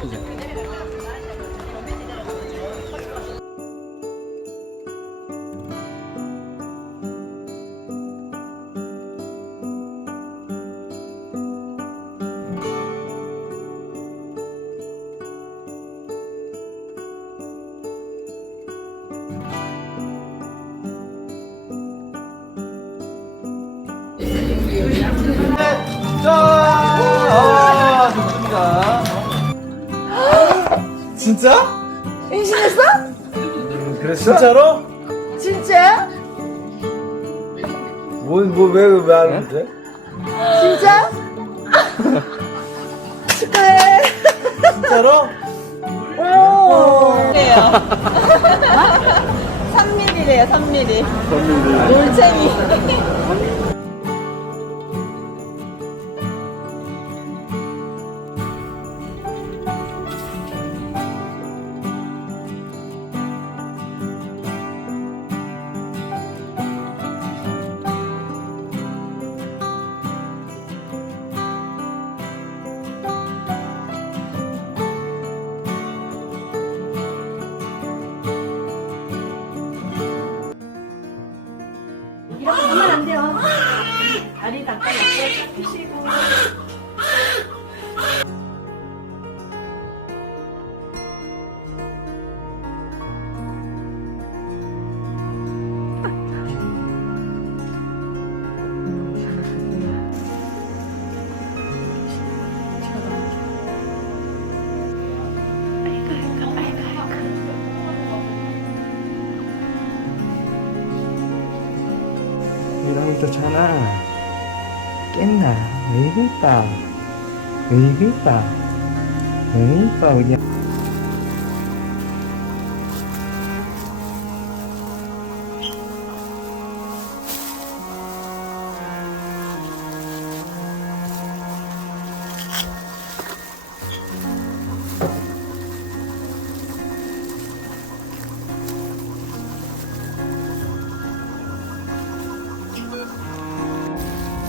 그죠? 짠! 아, 좋습니다. 진짜? 임신했어? 그랬어? 진짜로? 진짜? 왜 하는데? 진짜? 축하해. 진짜로? 오. 그래요. 3mm래요, 3mm. 놀챙이. 이렇게 하면 안 돼요. 다리 잠깐 옆에 펴시고. 이런 또 전화 깼나? 으이구 이뻐 으이구 이뻐 으이구 이뻐 우리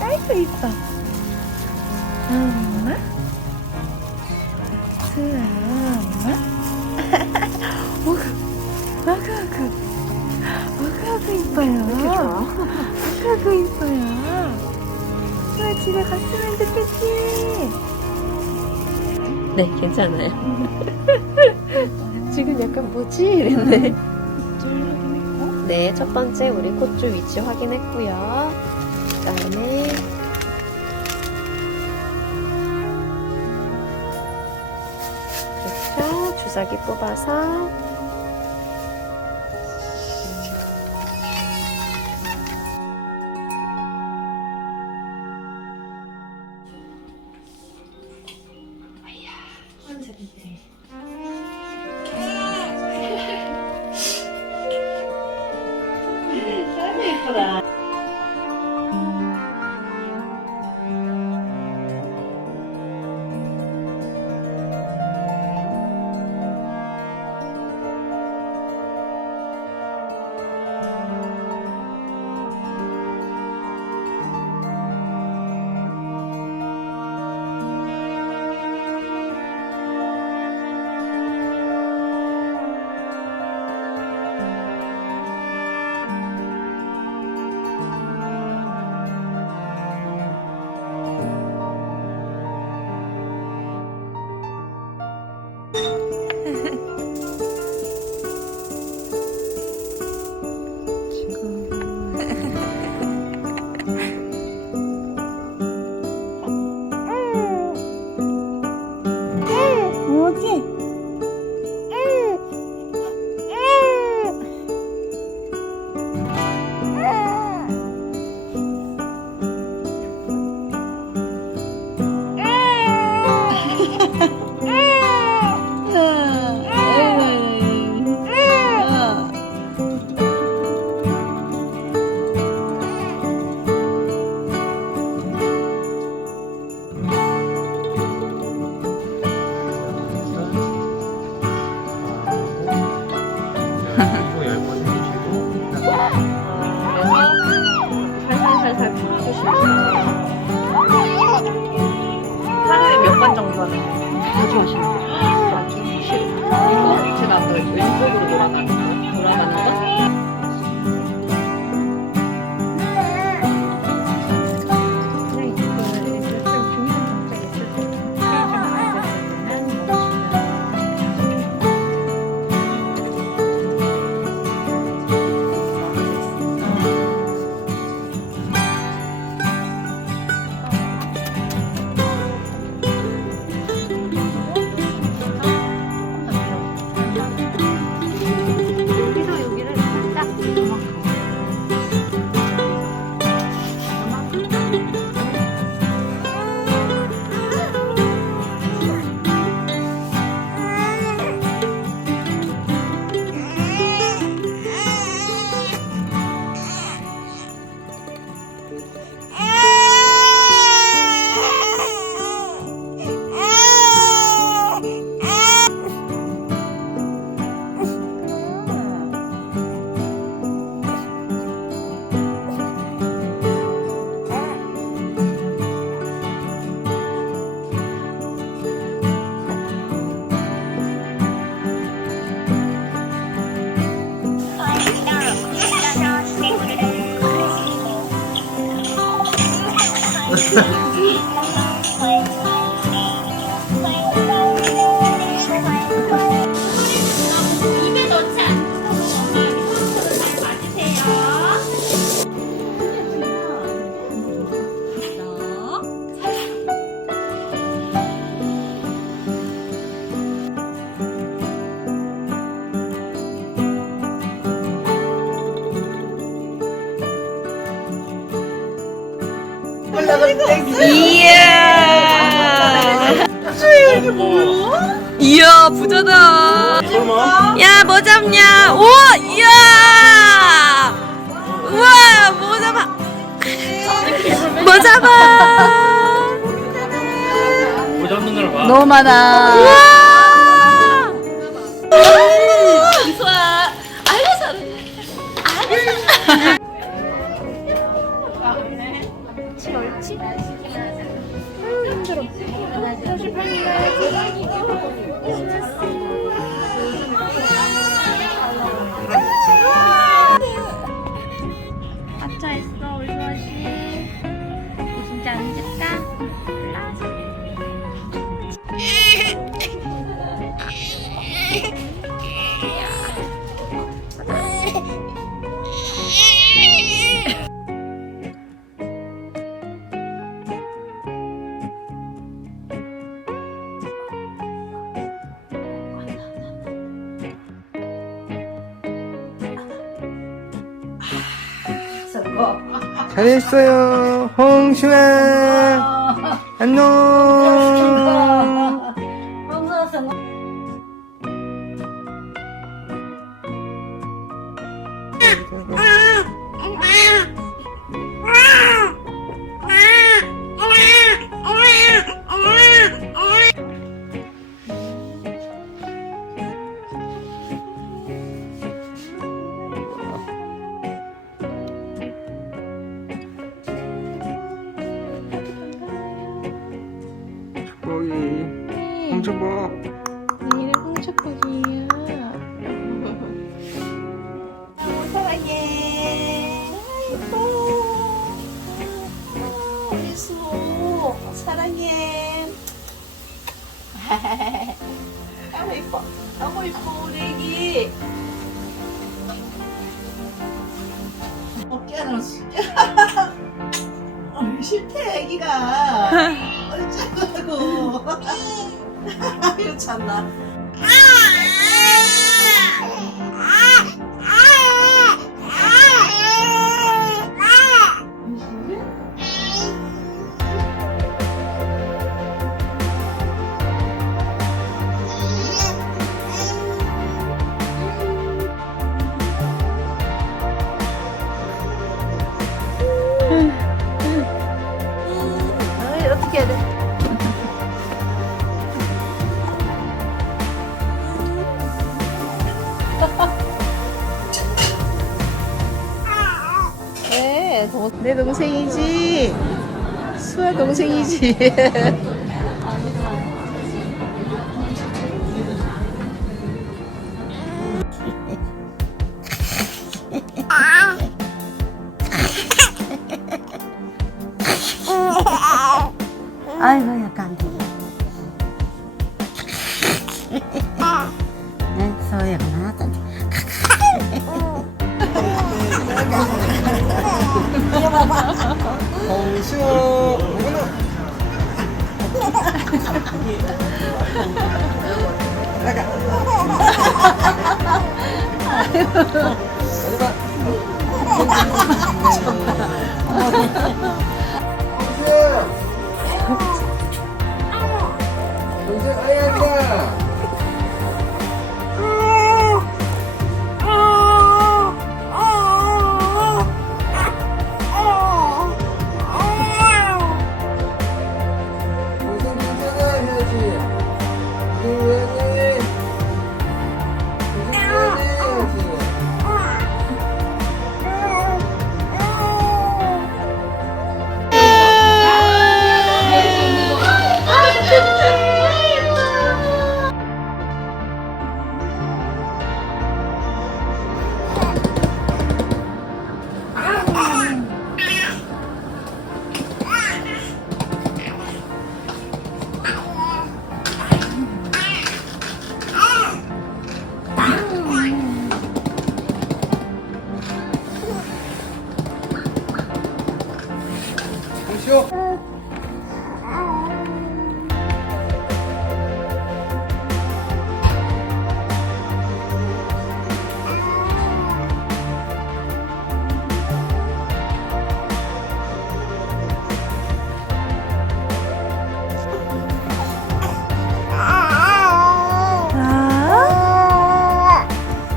아이고, 이뻐. 엄마? 수아, 엄마? 오구, 오구, 오구, 오구, 이뻐요. 오구, 이뻐요. 수아 집에 갔으면 좋겠지? 네, 괜찮아요. 지금 약간 뭐지? 이랬네. 네, 첫 번째 우리 콧줄 위치 확인했고요. 그다음에 이렇게 주사기 뽑아서 왼쪽으로 돌아가는 거? 돌아가는 거? 여기서 여기를 살짝 이만큼. 입에 넣지 않고 엄마 맞으세요. 이야 부자다. 야 뭐 잡냐? 오 이야. 우와 뭐 잡아? 뭐 잡아? 뭐 잡는 걸 봐. 너무 많아. 우와. 이소아 알려서. 옳지. 힘들어. 아차했어 우리 소아씨. 진짜 안 됐다. 잘했어요, 홍숭아. 안녕. 거기 홍주복. 내일은 홍초국이야. 사랑해. 우리 수 사랑해. 너무 이뻐. 너무 이뻐 우리 애기. 깨어났어. 싫대 애기가. 어쩌고. 아유 참나. 어떻게 해야 돼? 네, 내 동생이지. 수아 동생이지. 아이고 약간 네, 소영아. 홍수 홍수 아야가 무슨 인사가 해야지 유연이 무슨 해야지 홍수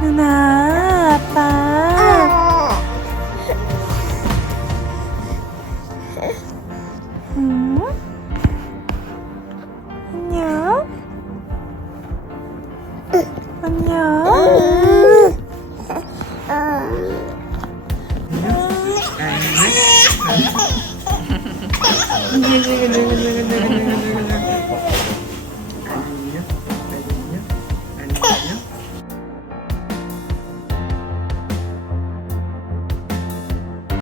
누나, 아빠. 안녕. 안녕.